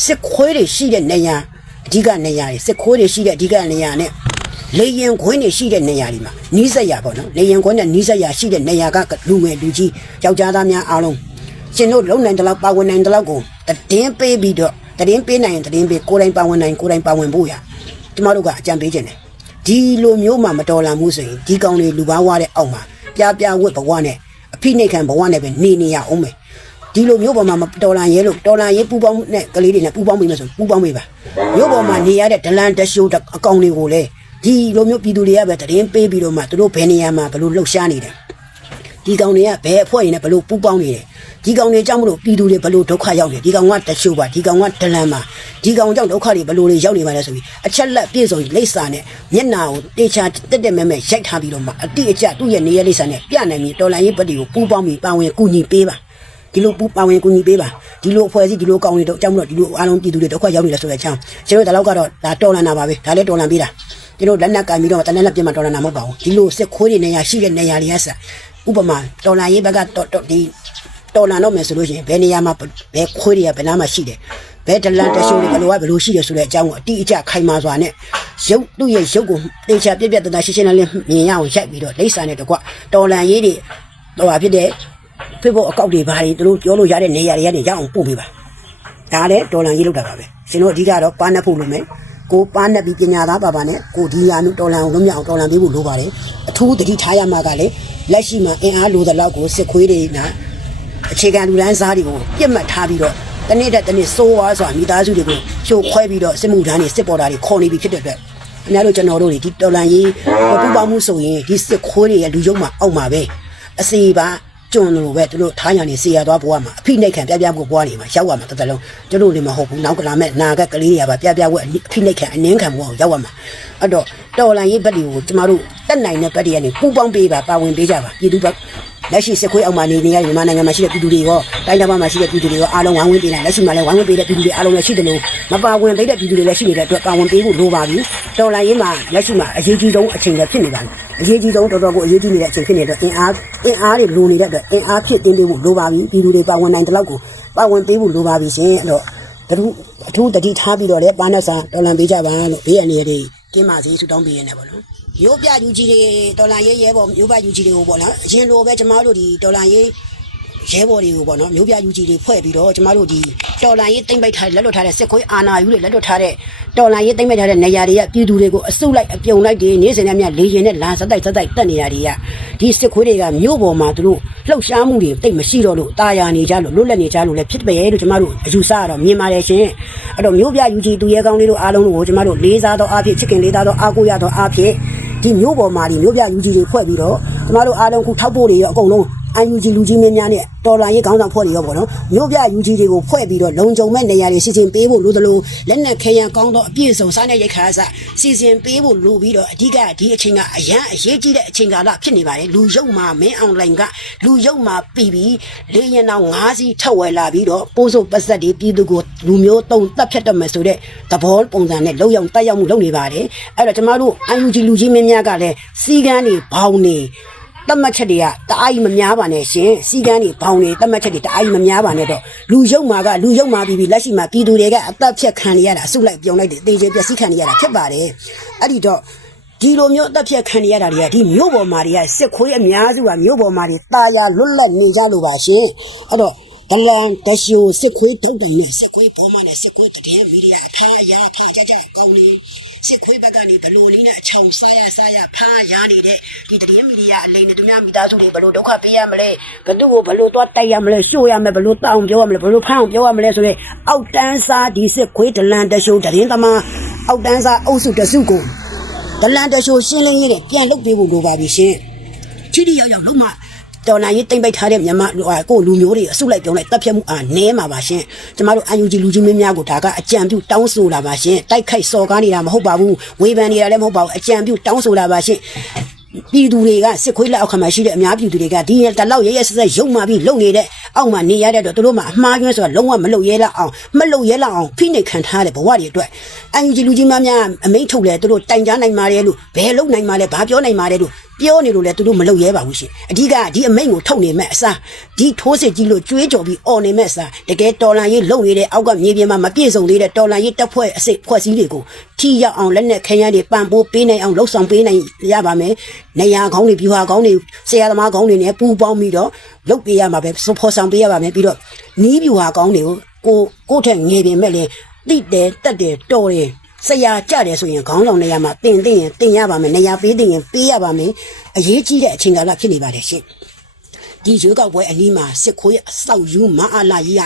စစ်ခွေးတွေရှိတဲ့နေရာအဓိကနေရာတွေစစ်ခွေးတွေရှိတဲ့အဓိကနေရာနဲ့လေရင်ခွင်းတွေရှိတဲ့နေရာတွေမှာနီးစက်ရပေါ့နော်လေရင်ခွင်းနဲ့နီးစက်ရရှိတဲ့နေရာကလူငယ်လူကြီးယောက်ျားသားများအားလုံးရှင်တို့လုံနိုင်တဲ့လောက်ပါဝင်နိုင်တဲ့လောက်ကိုတည်င်းပေးပြီးတော့တည်င်းပေးနိုင်ရင်တည်င်းပေးကိုယ်တိုင်ပါဝင်နိုင်ကိုယ်တိုင်ပါဝင်ဖို့ရကျမတို့ကအကြံပေးခြင်းတယ်ဒီလိုမျိုးမှမတော်လန်မှုဆိုရင်ဒီကောင်တွေလူပါဝါတဲ့အောက်မှာပြပြဝတ်ဘဝနဲ့အဖိနှိတ်ခံဘဝနဲ့ပဲနေနေရအောင်မယ် ဒီလိုမျိုးပေါ်မှာမတော်လန်ရဲလို့တော်လန်ရဲပူပေါင်းနဲ့ကလေးတွေနဲ့ပူပေါင်းပြီးမှဆိုပူပေါင်းပေးပါမျိုးပေါ်မှာနေရတဲ့ဒလန်တရှိုးအကောင်တွေကိုလည်းဒီလိုမျိုးပြည်သူတွေကပဲတရင်ပေးပြီးတော့မှသူတို့ဘယ်နေရာမှာဘယ်လိုလှုပ်ရှားနေတယ်ဒီကောင်တွေကဘယ်အဖွဲ့ရင်းနဲ့ဘယ်လိုပူပေါင်းနေတယ်ဒီကောင်တွေကြောင့်မလို့ပြည်သူတွေဘယ်လိုဒုက္ခရောက်နေဒီကောင်ကတရှိုးပါဒီကောင်ကဒလန်ပါဒီကောင်ကြောင့်ဒုက္ခတွေဘယ်လိုတွေရောက်နေပါလဲဆိုပြီးအချက်လက်ပြည့်စုံလိပ်စာနဲ့မျက်နာကိုတေချာတက်တက်မဲမဲရိုက်ထားပြီးတော့မှအတိအကျသူ့ရဲ့နေရလိပ်စာနဲ့ပြနိုင်ပြီးတော်လိုင်းရေးပတ်တွေကိုပူပေါင်းပြီးပါဝင်ကူညီပေးပါ ဒီလိုပူပါဝင်ကူညီပေးပါဒီလိုအဖွဲ့အစည်းဒီလိုကောင်တွေတော့ကြောင့်မလို့ဒီလိုအားလုံးပြည်သူတွေဒုက္ခရောက်နေတယ်ဆိုတဲ့အကြောင်းကျွန်တော်တို့တော့ကတော့ဒါတော်လန်တာပါပဲဒါလည်းတော်လန်ပေးတာကျွန်တော်လက်နက်ကင်ပြီးတော့တနက်လက်ပြတ်မှတော်လန်တာမဟုတ်ပါဘူးဒီလိုစစ်ခိုးတွေနေရာရှိတဲ့နေရာတွေကဆက်ဥပမာတော်လန်ရေးဘက်ကတော့ဒီတော်လန်တော့မယ်ဆိုလို့ရှိရင်ဘယ်နေရာမှာဘယ်ခွေးတွေကဘယ်နားမှာရှိတယ်ဘယ်ဒလန်တရှိုးတွေဘယ်လိုကဘယ်လိုရှိတယ်ဆိုတဲ့အကြောင်းကိုအတိအကျခိုင်မာစွာနဲ့ရုပ်သူ့ရဲ့ရုပ်ကိုတေချာပြက်ပြက်တသားရှင်းရှင်းလင်းလင်းမြင်ရအောင်ရိုက်ပြီးတော့လိပ်စာနဲ့တကွတော်လန်ရေးတွေတော့ဖြစ်တဲ့ ဖေဖို့အကောက်တွေဘာတွေသူတို့ပြောလို့ရတဲ့နေရာတွေကနေရအောင်ပို့ပေးပါဒါလည်းတော်လန်ရေးလောက်တာပါပဲရှင်တို့အဓိကတော့ပါနှက်ဖို့လိုမယ်ကိုပါနှက်ပြီးပညာသားပါပါနဲ့ကိုဒီရာမျိုးတော်လန်အောင်လုံးမြအောင်တော်လန်ပေးဖို့လိုပါတယ်အထူးတတိထားရမှာကလည်းလက်ရှိမှာအင်အားလိုသလောက်ကိုစစ်ခွေးတွေနာအခြေခံလူဒန်းစားတွေကိုပြစ်မှတ်ထားပြီးတော့တနေ့တက်တနေ့စိုးဝါစွာမိသားစုတွေကိုဖြိုခွဲပြီးတော့စစ်မှုထမ်းတွေစစ်ပေါ်တာတွေခေါ်နေပြီဖြစ်တဲ့အတွက်အများတို့ကျွန်တော်တို့တွေဒီတော်လန်ရေးပူပေါင်းမှုဆိုရင်ဒီစစ်ခွေးတွေရဲ့လူယုံမှာအောက်မှာပဲအစီပါ ကျွန်းလိုပဲသူတို့ထားရနေစီရသွားဘဝမှာအဖိနှိတ်ခံပြပြဖို့ဘဝနေမှာရောက်ရမှာတသက်လုံးကျွန်တော်တွေမဟုတ်ဘူးနောက်ကလာမဲ့နာကကလေးတွေကပါပြပြဖို့အဖိနှိတ်ခံအနှင်းခံဖို့ရောက်ရမှာအဲ့တော့တော်လန်ရေးဘက်တွေကိုကျမတို့တက်နိုင်တဲ့ဘက်တွေကနေပူပေါင်းပေးပါပါဝင်ပေးကြပါပြည်သူဘက် လက်ရှိစစ်ခွေးအောင်မှာနေနေရမြန်မာနိုင်ငံမှာရှိတဲ့ပြည်သူတွေရောတိုင်းဒေသမှာရှိတဲ့ပြည်သူတွေရောအားလုံးဝိုင်းဝန်းပေးနိုင်လက်ရှိမှာလည်းဝိုင်းဝန်းပေးတဲ့ပြည်သူတွေအားလုံးလည်းရှိတယ်လို့မပါဝင်ပေးတဲ့ပြည်သူတွေလည်းရှိနေတဲ့အတွက်ပါဝင်ပေးဖို့လိုပါပြီတော်လန်ရေးမှာလက်ရှိမှာအရေးကြီးဆုံးအချိန်လည်းဖြစ်နေပါပြီအရေးကြီးဆုံးတော်တော်ကိုအရေးကြီးနေတဲ့အချိန်ဖြစ်နေတဲ့အတွက်အင်အားအင်အားတွေလိုနေတဲ့အတွက်အင်အားဖြစ်တင်းပေးဖို့လိုပါပြီပြည်သူတွေပါဝင်နိုင်တဲ့လောက်ကိုပါဝင်ပေးဖို့လိုပါပြီရှင်အဲ့တော့တူအထူးတတိထားပြီးတော့လည်းပါနက်စာတော်လန်ပေးကြပါလို့ဘေးအနေနဲ့ကင်းပါစေဆုတောင်းပေးရနေပါတော့ ရိုးပြယူကြီးတွေဒေါ်လာရေးရဲပေါ်ရိုးပြယူကြီးတွေကိုပေါ့နော်အရင်လိုပဲကျမတို့ဒီဒေါ်လာရေးရဲဘော်တွေကိုပေါ့နော်မျိုးပြယူကြီးတွေဖွဲ့ပြီးတော့ကျမတို့ဒီတော်လန်ရေးတိမ့်ပိုက်ထားလက်လွတ်ထားတဲ့စစ်ခွေးအာနာယူတွေလက်လွတ်ထားတဲ့တော်လန်ရေးတိမ့်ပိုက်ထားတဲ့နေရာတွေကပြည်သူတွေကိုအစုလိုက်အပြုံလိုက်တွေနေစဉ်နဲ့မြလေရင်နဲ့လာစတိုက်စတိုက်တက်နေတာတွေကဒီစစ်ခွေးတွေကမြို့ပေါ်မှာသူတို့လှုပ်ရှားမှုတွေတိတ်မရှိတော့လို့တာယာနေကြလို့လွတ်လပ်နေကြလို့လည်းဖြစ်ပဲလို့ကျမတို့အယူဆရတော့မြင်ပါတယ်ရှင်အဲ့တော့မျိုးပြယူကြီးသူရဲကောင်းလေးတို့အားလုံးကိုကျမတို့လေးစားသောအားဖြင့်ချစ်ခင်လေးစားသောအားကိုးရသောအားဖြင့် ဒီမျိုးပေါ်မှာဒီမျိုးပြယူကြီးတွေဖွဲ့ပြီးတော့ကျမတို့အားလုံးခုထောက်ဖို့တွေရောအကုန်လုံး အန်ယူဂျီလူကြီးမင်းများနဲ့တော်လာရေးခေါင်းဆောင်ဖွဲ့တွေရောပေါ့နော်မြို့ပြယူကြီးတွေကိုဖွဲ့ပြီးတော့လုံခြုံမဲ့နေရာတွေစီစဉ်ပေးဖို့လိုသလိုလက်နက်ခဲယံကောင်းတော့အပြည့်စုံစားနေရိတ်ခါအစစီစဉ်ပေးဖို့လိုပြီးတော့အဓိကဒီအချိန်ကအရန်အရေးကြီးတဲ့အချိန်ကာလဖြစ်နေပါတယ်လူရုံမှာမင်းအွန်လိုင်းကလူရုံမှာပြီးပြီးလေရင်အောင်၅စီးထက်ဝယ်လာပြီးတော့ပိုးစုပ်ပတ်သက်တွေပြည်သူကိုလူမျိုးတုံတက်ဖြတ်တော့မယ်ဆိုတဲ့သဘောပုံစံနဲ့လုံရောက်တက်ရောက်မှုလုပ်နေပါတယ်အဲ့တော့ကျမတို့အန်ယူဂျီလူကြီးမင်းများကလည်းစီကန်းတွေဘောင်းနေ တတ်မှတ်ချက်တွေကတအားကြီးမများပါနဲ့ရှင်စီကန်းတွေဘောင်တွေတတ်မှတ်ချက်တွေတအားကြီးမများပါနဲ့တော့လူယုံမာကလူယုံမာပြီးပြီးလက်ရှိမှာပြည်သူတွေကအသက်ဖြတ်ခံရတာအစုလိုက်ပြုံလိုက်တယ်တေချေပျက်စီးခံရတာဖြစ်ပါတယ်အဲ့ဒီတော့ဒီလိုမျိုးအသက်ဖြတ်ခံရတာတွေကဒီမြို့ပေါ်မှာတွေကစစ်ခွေးအများစုကမြို့ပေါ်မှာတွေตาရလွတ်လပ်နေကြလို့ပါရှင်အဲ့တော့ဒလန်တရှိုစစ်ခွေးထုတ်တယ်နဲ့စစ်ခွေးပေါ်မှာနဲ့စစ်ခွေးတည်မီဒီယာအဖားအရာဖားကြကြကောင်းနေ စစ်ခွေးဘက်ကနေဘလို့လေးနဲ့အချုံစားရစားရဖားရနေတဲ့ဒီတည်မီဒီယာအလိန်နဲ့သူများမိသားစုတွေဘလို့ဒုက္ခပေးရမလဲဘသူ့ကိုဘလို့သွားတိုက်ရမလဲရှို့ရမလဲဘလို့တောင်းပြောရမလဲဘလို့ဖမ်းအောင်ပြောရမလဲဆိုတဲ့အောက်တန်းစားဒီစစ်ခွေးဒလန်တရှိုတည်င်းသမားအောက်တန်းစားအုပ်စုတစုကိုဒလန်တရှိုရှင်းလင်းရေးနဲ့ပြန်လုပ်ပေးဖို့လိုပါပြီရှင်ချီတီရောက်ရောက်လုံးမ တော်နိုင်ရေးတိမ့်ပိုက်ထားတဲ့မြန်မာဟိုကိုလူမျိုးတွေအစုလိုက်ပြောင်းလိုက်တပ်ဖြတ်မှုအာနဲမှာပါရှင်ကျမတို့ UNG လူကြီးမင်းများကိုဒါကအကြံပြုတောင်းဆိုလာပါရှင်တိုက်ခိုက်စော်ကားနေတာမဟုတ်ပါဘူးဝေဖန်နေတာလည်းမဟုတ်ပါဘူးအကြံပြုတောင်းဆိုလာပါရှင်ပြည်သူတွေကစစ်ခွေးလက်အောက်ခံမှာရှိတဲ့အများပြည်သူတွေကဒီတလောက်ရရဆက်ဆက်ရုံမှပြီးလုံနေတဲ့အောက်မှာနေရတဲ့တော့သူတို့မှအမှားကျွန်းဆိုတာလုံးဝမလုံရဲလောက်အောင်မလုံရဲလောက်အောင်ဖိနှိပ်ခံထားတဲ့ဘဝတွေအတွက်အန်ယူဂျီလူကြီးများများအမိန့်ထုတ်လဲသူတို့တိုင်ကြားနိုင်ပါတယ်လို့ဘယ်လုံနိုင်မှာလဲဘာပြောနိုင်မှာလဲလို့ပြောနေလို့လဲသူတို့မလုံရဲပါဘူးရှင်အဓိကဒီအမိန့်ကိုထုတ်နေမဲ့အစားဒီထိုးစစ်ကြီးလို့ကြွေးကြော်ပြီးអော်နေမဲ့အစားတကယ်တော်လန်ရေးလုံနေတဲ့အောက်ကမြေပြင်မှာမပြည့်စုံသေးတဲ့တော်လန်ရေးတပ်ဖွဲ့အစိတ်ဖွဲ့စည်းတွေကိုထိရောက်အောင်လက်နက်ခဲယမ်းတွေပံ့ပိုးပေးနိုင်အောင်လှုပ်ဆောင်ပေးနိုင်ရပါမယ်နေရာကောင်းတွေပြူဟာကောင်းတွေဆရာသမားကောင်းတွေနဲ့ပူးပေါင်းပြီးတော့လုပ်ပေးရမှာပဲဖော်ဆောင်ပေးရပါမယ်ပြီးတော့နီးပြူဟာကောင်းတွေကိုကိုကိုယ့်ထက်ငယ်ပြင်မဲ့လေတိတယ်တက်တယ်တော်တယ် ဆရာကြတယ်ဆိုရင်ခေါင်းဆောင်နေရာမှာတင်တင်ရင်တင်ရပါမယ်နေရာပေးတင်ရင်ပေးရပါမယ်အရေးကြီးတဲ့အချိန်ကာလဖြစ်နေပါတယ်ရှင်ဒီရွေးကောက်ပွဲအနီးမှာစစ်ခွေးအဆောက်ယူမအားလာကြီးက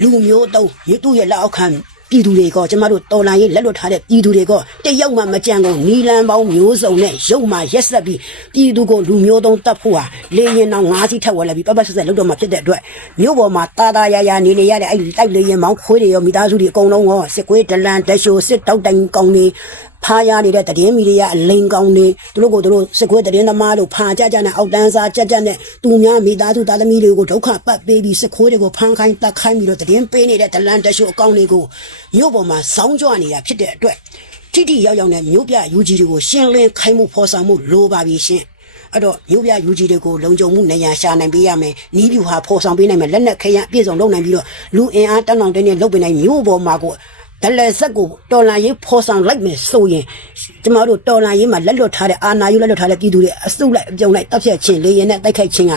လူမျိုးတုံးမြို့သူရဲ့လက်အောက်ခံ ပြည်သူတွေကကျမတို့တော်လိုင်းရေးလက်လွတ်ထားတဲ့ပြည်သူတွေကတယောက်မှမကြံကုန်နီလန်ပေါင်းမျိုးစုံနဲ့ရုပ်မှရက်ဆက်ပြီးပြည်သူကိုလူမျိုးတုံးတတ်ဖို့ဟာလေရင်အောင်ငါးစီးထက်ဝဲလာပြီးပပဆက်ဆက်လုပ်တော့မှဖြစ်တဲ့အတွက်မြို့ပေါ်မှာတာတာယာယာနေနေရတဲ့အဲ့တိုက်လေရင်မောင်းခွေးတွေရောမိသားစုတွေအကုန်လုံးရောစစ်ခွေးဒလန်တက်ရှိုစစ်တောက်တိုင်ကောင်းနေဖားရနေတဲ့တည်င်းမီဒီယာအလိန်ကောင်းနေသူတို့ကိုသူတို့စစ်ခွေးတည်င်းသမားတို့ဖာကြကြနဲ့အောက်တန်းစားကြကြနဲ့သူများမိသားစုသားသမီးတွေကိုဒုက္ခပတ်ပေးပြီးစစ်ခွေးတွေကိုဖမ်းခိုင်းတက်ခိုင်းပြီးတော့တည်င်းပေးနေတဲ့ဒလန်တရှိုအကောင့်တွေကိုမြို့ပေါ်မှာစောင်းကြွနေတာဖြစ်တဲ့အတွက်ထိထိရောက်ရောက်နဲ့မြို့ပြယူကြီးတွေကိုရှင်းလင်းခိုင်းမှုဖော်ဆောင်မှုလိုပါပြီရှင်အဲ့တော့မြို့ပြယူကြီးတွေကိုလုံခြုံမှုနေရာရှာနိုင်ပေးရမယ်နီးပြူဟာဖော်ဆောင်ပေးနိုင်မယ်လက်နက်ခဲယံအပြည့်စုံလုပ်နိုင်ပြီးတော့လူအင်အားတောင်းတောင်းတင်းတင်းလုပ်ပေးနိုင်မြို့ပေါ်မှာကို ဒလဆက်ကိုတော်လန်ရေးဖော်ဆောင်လိုက်မယ်ဆိုရင်ကျမတို့တော်လန်ရေးမှာလက်လွတ်ထားတဲ့အာနာယူလက်လွတ်ထားတဲ့ပြည်သူတွေအစုလိုက်အပြုံလိုက်တပ်ဖြတ်ခြင်းလေရင်နဲ့တိုက်ခိုက်ခြင်းက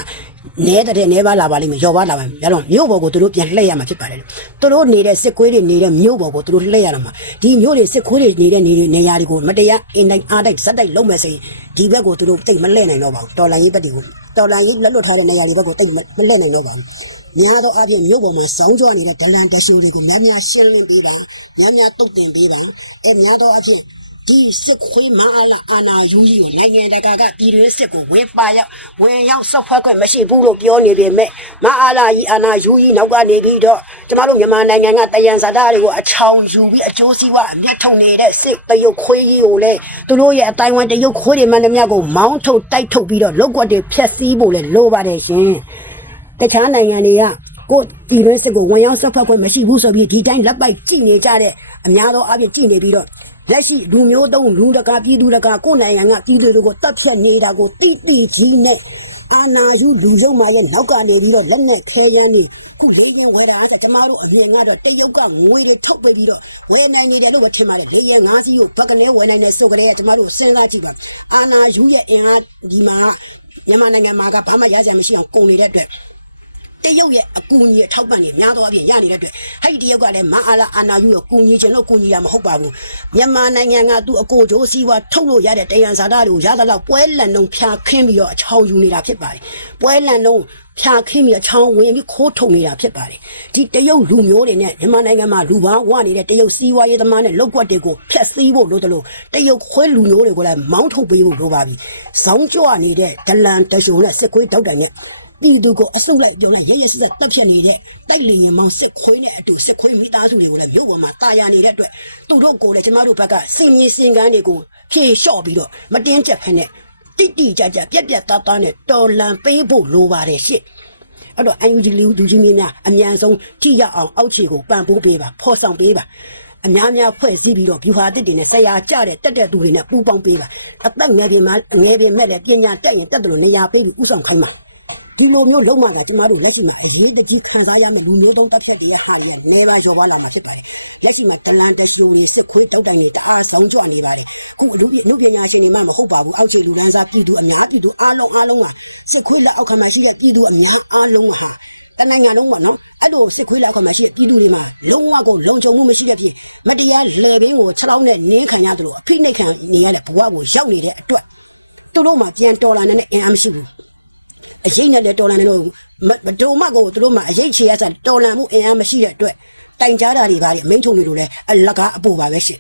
နဲတဲ့နဲပါလာပါလိမ့်မယ်ရောပါလာပါမယ်ဒါတော့မြို့ပေါ်ကိုသူတို့ပြန်လှည့်ရမှာဖြစ်ပါတယ်သူတို့နေတဲ့စစ်ကွေးတွေနေတဲ့မြို့ပေါ်ကိုသူတို့လှည့်ရတော့မှာဒီမြို့တွေစစ်ခွေးတွေနေတဲ့နေနေရာတွေကိုမတရားအင်တိုင်းအားတိုက်ဇက်တိုက်လုံးမယ်ဆိုရင်ဒီဘက်ကိုသူတို့တိတ်မလှည့်နိုင်တော့ပါဘူးတော်လန်ရေးဘက်တွေကိုတော်လန်ရေးလက်လွတ်ထားတဲ့နေရာတွေဘက်ကိုတိတ်မလှည့်နိုင်တော့ပါဘူး များသောအားဖြင့်မြို့ပေါ်မှာစောင်းကြွနေတဲ့ဒလန်တဆူတွေကိုများများရှင်းလင်းပေးပါများများတုတ်တင်ပေးပါအဲများသောအားဖြင့်ဒီစစ်ခွေးမအားလာအာနာယူကြီးကိုနိုင်ငံတကာကပြည်တွင်းစစ်ကိုဝင်ပါရောက်ဝင်ရောက်ဆော့ဖွဲ့ခွင့်မရှိဘူးလို့ပြောနေပေမဲ့မအားလာကြီးအာနာယူကြီးနောက်ကနေပြီးတော့ကျမတို့မြန်မာနိုင်ငံကတယံဇာတာတွေကိုအချောင်ယူပြီးအကျိုးစီးပွားအမျက်ထုတ်နေတဲ့စစ်တရုတ်ခွေးကြီးကိုလည်းသူတို့ရဲ့အတိုင်းဝန်တရုတ်ခွေးတွေမှန်သမျှကိုမောင်းထုတ်တိုက်ထုတ်ပြီးတော့လောက်ကွက်တွေဖျက်ဆီးဖို့လည်းလိုပါတယ်ရှင် တခြားနိုင်ငံတွေကကိုယ်ဒီရင်းစစ်ကိုဝင်ရောက်ဆက်ဖက်ခွင့်မရှိဘူးဆိုပြီးဒီတိုင်းလက်ပိုက်ကြည့်နေကြတဲ့အများသောအားဖြင့်ကြည့်နေပြီးတော့လက်ရှိလူမျိုးတုံးလူတကာပြည်သူတကာကိုယ်နိုင်ငံကပြည်သူတွေကိုတပ်ဖြတ်နေတာကိုတိတိကြီးနဲ့အာနာယူလူယုံမာရဲ့နောက်ကနေပြီးတော့လက်နဲ့ခဲရမ်းနေခုလေးရင်ဝယ်တာအဲ့ဒါကျမတို့အမြင်ကတော့တရုတ်ကငွေတွေထုတ်ပေးပြီးတော့ဝယ်နိုင်နေတယ်လို့ပဲထင်ပါတယ်လေးရင်ငါးစီးကိုဘက်ကနေဝယ်နိုင်တယ်ဆိုကြတဲ့ကျမတို့စဉ်းစားကြည့်ပါအာနာယူရဲ့အင်အားဒီမှာမြန်မာနိုင်ငံမှာကဘာမှရကြမရှိအောင်ကုန်နေတဲ့အတွက် တရုတ်ရဲ့အကူအညီအထောက်ပံ့နေများသောအားဖြင့်ရနေတဲ့အတွက်ဟဲ့ဒီတရုတ်ကလည်းမအားလာအာနာယူကိုကူညီခြင်းလို့ကူညီရမှာမဟုတ်ပါဘူးမြန်မာနိုင်ငံကသူအကိုဂျိုးစီဝါထုတ်လို့ရတဲ့တယံဇာတာတွေကိုရသလောက်ပွဲလန်လုံးဖြာခင်းပြီးတော့အချောင်းယူနေတာဖြစ်ပါတယ်ပွဲလန်လုံးဖြာခင်းပြီးအချောင်းဝင်ပြီးခိုးထုံနေတာဖြစ်ပါတယ်ဒီတရုတ်လူမျိုးတွေနဲ့မြန်မာနိုင်ငံမှာလူပေါင်းဝနေတဲ့တရုတ်စီဝါရေးသမားနဲ့လောက်ကွက်တွေကိုဖျက်ဆီးဖို့လို့တလို့တရုတ်ခွဲလူမျိုးတွေကိုလည်းမောင်းထုတ်ပေးဖို့လိုပါပြီဇောင်းကြွနေတဲ့ဒလန်တရှုံနဲ့စစ်ခွေးတောက်တန်နဲ့ ပြည်သူကိုအဆုတ်လိုက်ပြောလိုက်ရရစစ်စစ်တက်ဖြတ်နေတဲ့တိုက်လျင်မောင်စစ်ခွေးနဲ့အတူစစ်ခွေးမိသားစုတွေကိုလည်းမြို့ပေါ်မှာတာယာနေတဲ့အတွက်သူတို့ကိုလည်းကျမတို့ဘက်ကစင်ကြီးစင်ကန်းတွေကိုဖြေလျှော့ပြီးတော့မတင်းကျပ်ဖ ೇನೆ တိတိကျကျပြက်ပြက်သားသားနဲ့တော်လန်ပေးဖို့လိုပါတယ်ရှင့်အဲ့တော့အန်ယူဂျီလူလူကြီးမင်းများအမြန်ဆုံးထိရအောင်အောက်ခြေကိုပံ့ပိုးပေးပါဖော်ဆောင်ပေးပါအများများဖွဲ့စည်းပြီးတော့ဗျူဟာတစ်တွေနဲ့ဆရာကြတဲ့တက်တဲ့သူတွေနဲ့ပူးပေါင်းပေးပါအသက်ငယ်ပြင်မှာငယ်ပြင်မဲ့လည်းပညာတက်ရင်တက်တယ်လို့နေရာပေးပြီးဥဆောင်ခိုင်းပါ ဒီလိုမျိုးလုံးဝကကျမတို့လက်ရှိမှာအရေးတကြီးခံစားရမယ့်လူမျိုးတုံးတက်ဖြတ်တွေရဲ့ဟာတွေနေပါကျော်ပါလာမှာဖြစ်ပါတယ်လက်ရှိမှာတလန်တရှူတွေစစ်ခွေးတောက်တိုင်တွေတအားဆောင်ကြွနေပါတယ်ခုအလူလူပညာရှင်တွေမှမဟုတ်ပါဘူးအောက်ခြေလူလန်းစားပြည်သူအများပြည်သူအားလုံးအားလုံးကစစ်ခွေးလက်အောက်ခံမှာရှိတဲ့ပြည်သူအများအားလုံးဟာတနိုင်ငံလုံးပေါ့နော်အဲ့လိုစစ်ခွေးလက်အောက်ခံမှာရှိတဲ့ပြည်သူတွေမှာလုံးဝကိုလုံခြုံမှုမရှိတဲ့ပြည်မတရားလေပင်ကိုခြေထောက်နဲ့နေခံရတယ်လို့အဖိနှိတ်ခံနေရတဲ့ဘဝကိုရောက်နေတဲ့အတွက်သူတို့မှပြန်တော်လာတဲ့အင်အားမရှိဘူး အရင်နဲ့တော်လာမယ်လို့မတော်မကိုသူတို့မှအရေးကြီးရတဲ့တော်လာမှုအရင်မရှိတဲ့အတွက်တိုင်ကြားတာတွေကလည်းမင်းထုံတွေလည်းအလကအပူပါပဲရှင်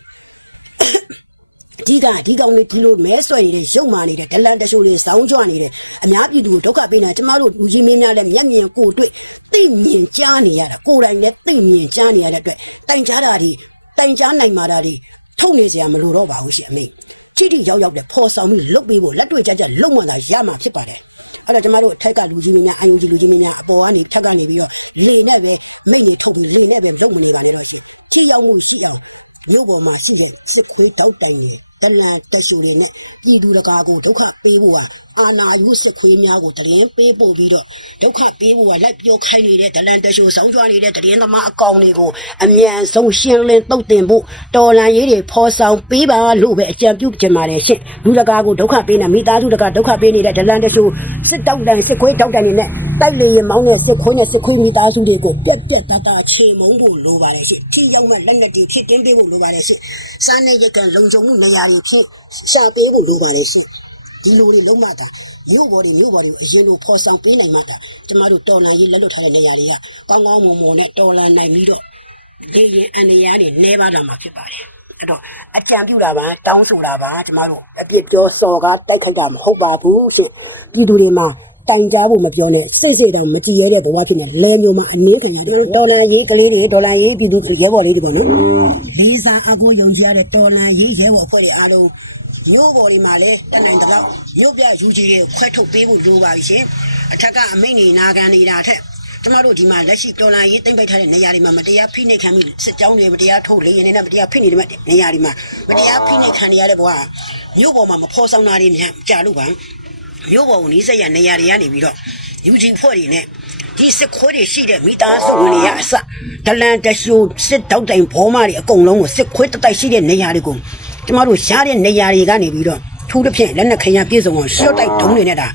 ဒီကဒီကောင်လေးဒီလိုမဲဆွေတွေရုပ်မာနေတယ်ဒလန်တချို့တွေစောင်းကြွနေတယ်အများပြည်သူဒုက္ခပေးနေကျမတို့လူကြီးမင်းများလည်းမျက်မြင်ကိုယ်တွေ့သိမြင်ကြားနေရတာကိုယ်တိုင်လည်းသိမြင်ကြားနေရတဲ့အတွက်တိုင်ကြားတာတွေတိုင်ကြားနိုင်မှာတာတွေထုတ်နေကြမလို့တော့ပါဘူးရှင်အမေချစ်တီရောက်ရောက်ဖော်ဆောင်ပြီးလုတ်ပြီးဖို့လက်တွေ့ကြကြလုံမလာရမှာဖြစ်ပါတယ် အဲ့ဒါကျမတို့ထိုက်ကလူကြီးတွေများအယုံကြည်လူကြီးတွေများအပေါ်ကနေထက်ကနေပြီးတော့လေနဲ့ပဲမိတ်ရထုတ်ပြီးလေနဲ့ပဲလုံနေတာလည်းတော့ချင်းထိရောက်မှုရှိအောင်မြို့ပေါ်မှာရှိတဲ့စစ်ခွေးတောက်တိုင်တွေ တလန်တရှူတွေနဲ့ပြည်သူတကာကိုဒုက္ခပေးဖို့ဟာအာနာယုစစ်ခွေးများကိုတရင်ပေးပို့ပြီးတော့ဒုက္ခပေးဖို့ဟာလက်ပြောခိုင်းနေတဲ့ဒလန်တရှူဆောင်းကြွနေတဲ့တရင်သမားအကောင်တွေကိုအမြန်ဆုံးရှင်းလင်းတုတ်တင်ဖို့တော်လန်ရေးတွေဖော်ဆောင်ပေးပါလို့ပဲအကြံပြုချင်ပါတယ်ရှင့်လူတကာကိုဒုက္ခပေးနေမိသားစုတကာဒုက္ခပေးနေတဲ့ဒလန်တရှူစစ်တောက်တန်စစ်ခွေးတောက်တန်နေနဲ့ တိုက်လေရင်မောင်းတဲ့စစ်ခွေးနဲ့စစ်ခွေးမိသားစုတွေကိုပြက်ပြက်တတ်တာချေမုံဖို့လိုပါတယ်ရှင့်ထိရောက်မဲ့လက်နက်တွေဖြစ်တင်းပေးဖို့လိုပါတယ်ရှင့်စားနေရကလုံခြုံမှုနေရာတွေဖြစ်ရှာပေးဖို့လိုပါတယ်ရှင့်ဒီလိုတွေလုံးမတာမြို့ပေါ်တွေမြို့ပေါ်တွေအရင်လိုဖော်ဆောင်ပေးနိုင်မှတာကျမတို့တော်လန်ရေးလက်လွတ်ထားတဲ့နေရာတွေကကောင်းကောင်းမွန်မွန်နဲ့တော်လန်နိုင်ပြီးတော့လေရင်အန်ရရတွေနေပါလာမှာဖြစ်ပါတယ်အဲ့တော့အကြံပြုတာပါတောင်းဆိုတာပါကျမတို့အပြစ်ပြောစော်ကားတိုက်ခိုက်တာမဟုတ်ပါဘူးရှင့်ပြည်သူတွေမှာ တိုင်ကြားဖို့မပြောနဲ့စိတ်စိတ်တောင်မကြည်ရတဲ့ဘဝဖြစ်နေလဲမျိုးမှာအနည်းခံရတယ်ဒေါ်လာရေးကလေးတွေဒေါ်လာရေးပြည်သူရဲဘော်လေးတွေပေါ့နော်လေးစားအကိုယုံကြည်ရတဲ့ဒေါ်လာရေးရဲဘော်အဖွဲ့တွေအားလုံးမျိုးပေါ်တွေမှာလည်းတနိုင်တော့မျိုးပြယူကြီးတွေခွဲထုတ်ပေးဖို့လိုပါပြီရှင်အထက်ကအမိန့်နေနာခံနေတာထက်ကျမတို့ဒီမှာလက်ရှိတော်လန်ရေးတိမ့်ပိုက်ထားတဲ့နေရာတွေမှာမတရားဖိနှိပ်ခံပြီးစစ်ကြောင်းတွေမတရားထုတ်လေရင်နဲ့မတရားဖိနှိပ်တဲ့နေရာတွေမှာမတရားဖိနှိပ်ခံနေရတဲ့ဘဝမျိုးပေါ်မှာမဖော်ဆောင်တာတွေများကြာလို့ပါ မျိုးပေါ်ကိုနီးစက်ရနေရာတွေကနေပြီးတော့ယူဂျီဖွဲ့တွေနဲ့ဒီစစ်ခွေးတွေရှိတဲ့မိသားစုဝင်တွေရအစဒလန်တရှိုးစစ်တောက်တိုင်ဘောမတွေအကုန်လုံးကိုစစ်ခွေးတတိုက်ရှိတဲ့နေရာတွေကိုကျမတို့ရှားတဲ့နေရာတွေကနေပြီးတော့ထူးတစ်ဖြင့်လက်နက်ခရံပြည့်စုံအောင်ရှော့တိုက်ဒုံးတွေနဲ့ဒါ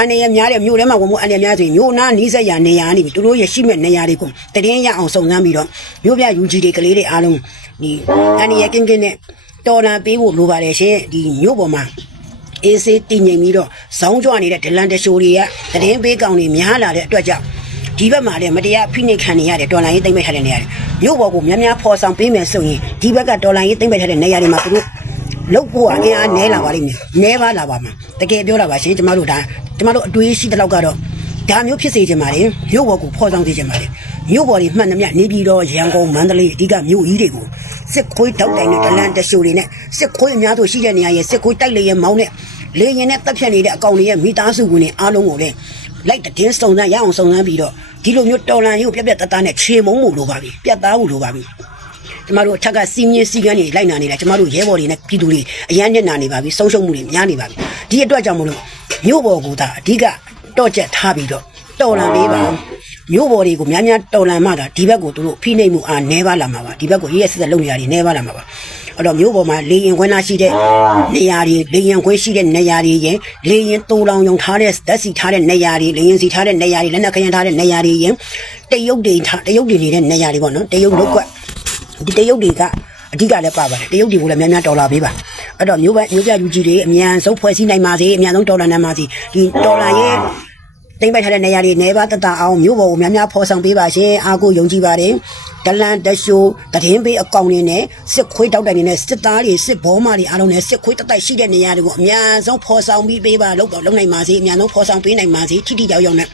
အနေရများတဲ့မြို့ထဲမှာဝင်မှုအနေရများဆိုရင်မြို့နာနီးစက်ရနေရာနေပြီသူတို့ရရှိမဲ့နေရာတွေကိုတရင်ရအောင်စုံစမ်းပြီးတော့မြို့ပြယူကြီးတွေကလေးတွေအားလုံးဒီအနေရကင်းကင်းနဲ့တော်လန်ပေးဖို့လိုပါတယ်ရှင်ဒီမြို့ပေါ်မှာ အေးစေးတည်ငြိမ်ပြီးတော့ဇောင်းကြွနေတဲ့ဒလန်တရှိုတွေကတရင်ပေးကောင်တွေများလာတဲ့အတွက်ကြောင့်ဒီဘက်မှာလည်းမတရားဖိနှိပ်ခံနေရတယ်ဒေါ်လာရေးသိမ့်မဲ့ထားတဲ့နေရာတွေမြို့ပေါ်ကိုများများဖော်ဆောင်ပေးမယ်ဆိုရင်ဒီဘက်ကဒေါ်လာရေးသိမ့်မဲ့ထားတဲ့နေရာတွေမှာသူတို့လောက်ဖို့အင်အားနည်းလာပါလိမ့်မယ်နည်းပါလာပါမှာတကယ်ပြောတာပါရှင်ကျမတို့ဒါကျမတို့အတွေးရှိတဲ့လောက်ကတော့ဒါမျိုးဖြစ်စေချင်ပါလေမြို့ပေါ်ကိုဖော်ဆောင်စေချင်ပါလေမြို့ပေါ်တွေမှန်သမျှနေပြည်တော်ရန်ကုန်မန္တလေးအဓိကမြို့ကြီးတွေကိုစစ်ခွေးတောက်တိုင်နဲ့ဒလန်တရှိုတွေနဲ့စစ်ခွေးအများစုရှိတဲ့နေရာရဲ့စစ်ခွေးတိုက်လေရဲ့မောင်းနဲ့ လေရင်နဲ့တက်ဖြတ်နေတဲ့အကောင်တွေရဲ့မိသားစုဝင်တွေအားလုံးကိုလည်းလိုက်တဲ့တင်းစုံစမ်းရအောင်စုံစမ်းပြီးတော့ဒီလိုမျိုးတော်လန်ကြီးကိုပြက်ပြက်တတ်တာနဲ့ခြေမုံမှုလိုပါပြီပြတ်သားမှုလိုပါပြီကျမတို့အထက်ကစီမင်းစီကန်းတွေလိုက်နာနေတာကျမတို့ရဲဘော်တွေနဲ့ပြည်သူတွေအရန်ညက်နာနေပါပြီဆုံးရှုံးမှုတွေများနေပါပြီဒီအတွက်ကြောင့်မလို့မြို့ပေါ်ကဒါအဓိကတော့ချက်ထားပြီးတော့တော်လန်လေးပါမြို့ပေါ်တွေကိုများများတော်လန်မှသာဒီဘက်ကိုသူတို့ဖိနှိပ်မှုအားနဲပါလာမှာပါဒီဘက်ကိုရေးရစစ်စစ်လုပ်နေတာတွေနဲပါလာမှာပါ အဲ့တော့မြို့ပေါ်မှာလေရင်ခွင်းသားရှိတဲ့နေရာတွေလေရင်ခွင်းရှိတဲ့နေရာတွေရင်လေရင်တူလောင်ယုံထားတဲ့ဓာတ်စီထားတဲ့နေရာတွေလေရင်စီထားတဲ့နေရာတွေလက်နက်ခရင်ထားတဲ့နေရာတွေရင်တရုတ်တွေထားတရုတ်တွေနေတဲ့နေရာတွေပေါ့နော်တရုတ်လောက်ကွက်ဒီတရုတ်တွေကအဓိကလည်းပါပါတယ်တရုတ်တွေကိုလည်းများများတော်လာပေးပါအဲ့တော့မြို့ဘက်မြို့ပြယူကြီးတွေအမြန်ဆုံးဖွဲ့စည်းနိုင်ပါစေအမြန်ဆုံးတော်လာနိုင်ပါစေဒီတော်လာရဲ့ တိမ့်ပိုက်ထားတဲ့နေရာတွေနေပါတတအောင်မြို့ပေါ်ကိုများများဖော်ဆောင်ပေးပါရှင်အားကိုယုံကြည်ပါတယ်ဒလန်တရှိုးတရင်ပေးအကောင်တွေနဲ့စစ်ခွေးတောက်တိုင်တွေနဲ့စစ်သားတွေစစ်ဘောမတွေအားလုံးနဲ့စစ်ခွေးတတိုက်ရှိတဲ့နေရာတွေကိုအများဆုံးဖော်ဆောင်ပြီးပေးပါလို့လုံနိုင်ပါစေအများဆုံးဖော်ဆောင်ပေးနိုင်ပါစေထိထိရောက်ရောက်နဲ့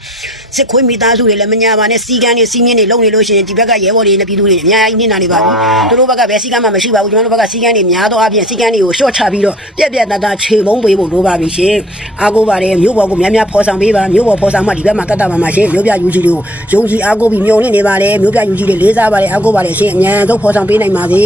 စစ်ခွေးမိသားစုတွေလည်းမညာပါနဲ့စီကန်းတွေစီမင်းတွေလုံနေလို့ရှိရင်ဒီဘက်ကရဲဘော်တွေနဲ့ပြည်သူတွေအများကြီးနေတာနေပါဘူးသူတို့ဘက်ကပဲစီကန်းမှမရှိပါဘူးကျွန်တော်တို့ဘက်ကစီကန်းတွေများတော့အပြင်စီကန်းတွေကိုရှော့ချပြီးတော့ပြက်ပြက်တတခြေမုံပေးဖို့လိုပါပြီရှင်အားကိုပါတယ်မြို့ပေါ်ကိုများများဖော်ဆောင်ပေးပါမြို့ပေါ်ဖော်ဆောင်မှဒီဘက်မှာတတ်တာပါမှာရှင်မြို့ပြယူကြီးတွေကိုယုံကြည်အားကိုပြီးမျောလင့်နေပါတယ်မြို့ပြယူကြီးတွေလေးစားပါတယ်အားကိုပါတယ်ရှင်အញ្ញံဆုံးဖော်ဆောင်ပေးနိုင်ပါစေ